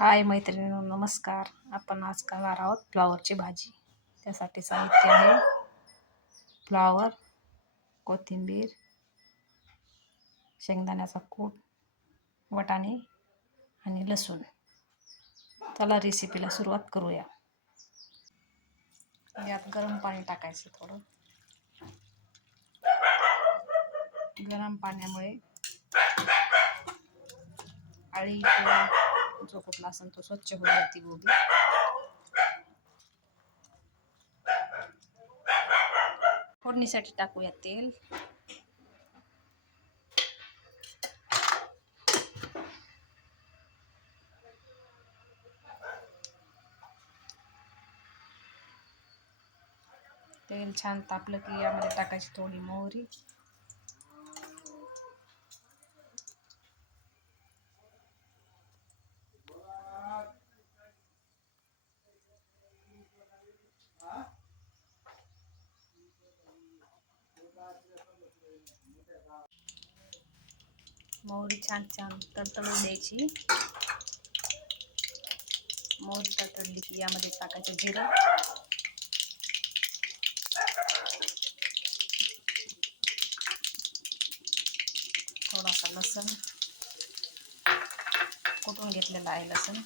हाय मैत्रिणींनो नमस्कार. आपण आज करणार आहोत फ्लॉवरची भाजी. त्यासाठी साहित्य आहे. फ्लॉवर कोथिंबीर शेंगदाण्याचा कूट वटाणे आणि लसूण. चला रेसिपीला सुरुवात करूया. यात गरम पाणी टाकायचं थोडं. गरम पाण्यामुळे आळी किंवा जो कुठला असेल तो स्वच्छ होऊन जाते गोबी. फोडणीसाठी टाकूया तेल. तेल छान तापलं की यामध्ये टाकायची थोडी मोहरी. मोहरी छान छान तडतडून द्यायची. मोहरी तडतडली की यामध्ये टाकायचं जिरं. थोडासा लसण कुटून घेतलेला आहे लसण?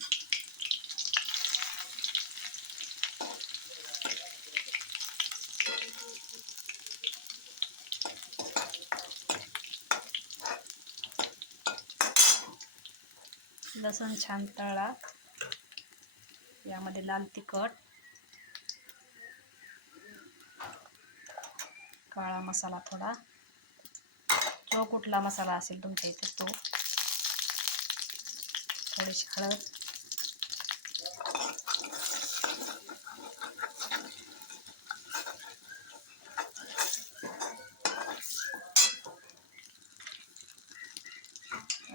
लसूण छान तळा. यामध्ये लाल तिखट. काळा मसाला थोडा. जो कुठला मसाला असेल तुमच्या इथे तो. थोडीशी हळद.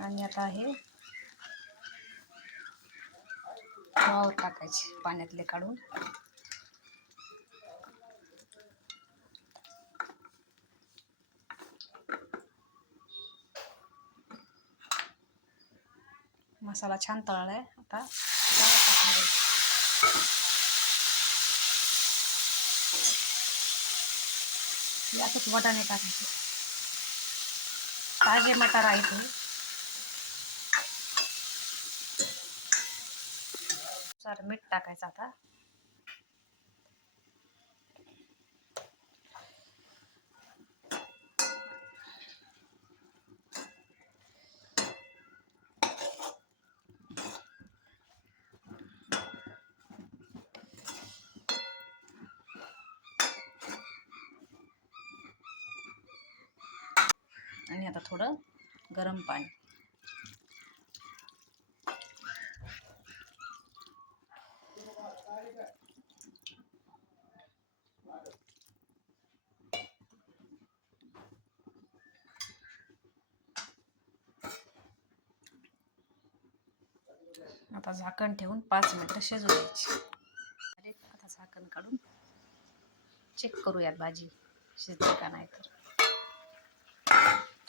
आणि आता आहे फ्लॉवर टाकायचे पाण्यातले काढून. मसाला छान तळला आहे आता. डाळ टाकून यातच टाकायचे. ताजे मटार आहे ते सर मीठ टाकायचं आता. आणि आता थोडं गरम पाणी. आता झाकण ठेवून पाच मिनटं शिजू द्यायची. अरे आता झाकण काढून चेक करूयात भाजी शिजते का नाही तर.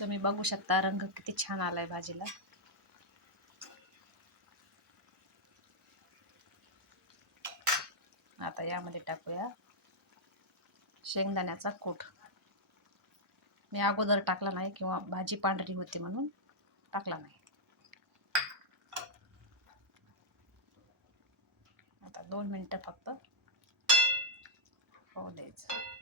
तुम्ही बघू शकता रंग किती छान आलाय भाजीला. आता यामध्ये टाकूया. शेंगदाण्याचा कूट. मी अगोदर टाकला नाही किंवा भाजी पांढरी होती म्हणून टाकला नाही. आता दोन मिनटं फक्त. हो द्यायचं.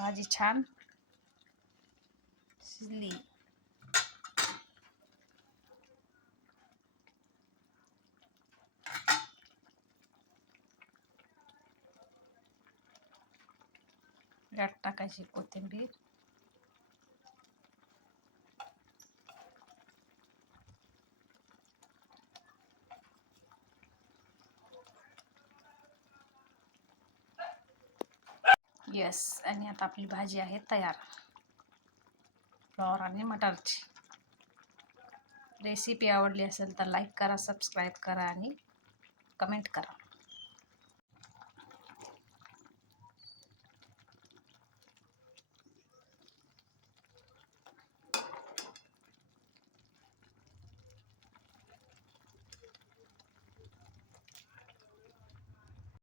भाजी छान शिजली. यात टाकायची कोथिंबीर. येस आता आपली भाजी तयार. फ्लॉवर आणि मटारची. रेसिपी आवडली असेल करा सबस्क्राईब करा कमेंट करा.